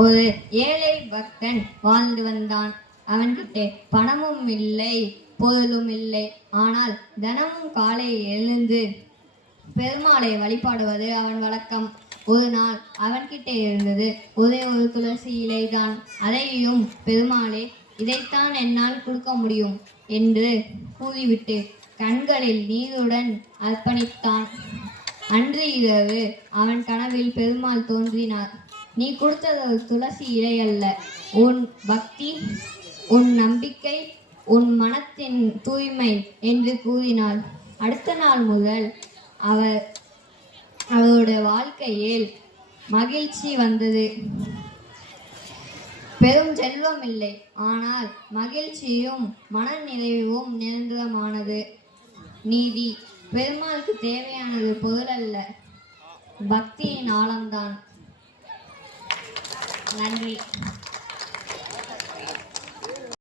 ஒரு ஏழை பக்தன் வாழ்ந்து வந்தான். அவன்கிட்ட பணமும் இல்லை, பொருளும் இல்லை. ஆனால் தினமும் காலை எழுந்து பெருமாளை வழிபாடுவது அவன் வழக்கம். ஒரு நாள் அவன்கிட்ட இருந்தது ஒரே ஒரு துளசி இலைதான். அதையும் பெருமாளே, இதைத்தான் என்னால் கொடுக்க முடியும் என்று கூறிவிட்டு கண்களில் நீருடன் அர்ப்பணித்தான். அன்று இரவு அவன் கனவில் பெருமாள் தோன்றினார். நீ கொடுத்தது ஒரு துளசி இலை அல்ல, உன் பக்தி, உன் நம்பிக்கை, உன் மனத்தின் தூய்மை என்று கூறினாள். அடுத்த நாள் முதல் அவருடைய வாழ்க்கையில் மகிழ்ச்சி வந்தது. பெரும் செல்வம் இல்லை, ஆனால் மகிழ்ச்சியும் மன நிறைவும் நிரந்தரமானது. நீதி. பெருமாளுக்கு தேவையானது பொருள் அல்ல, பக்தியின் ஆழம்தான். நன்றி.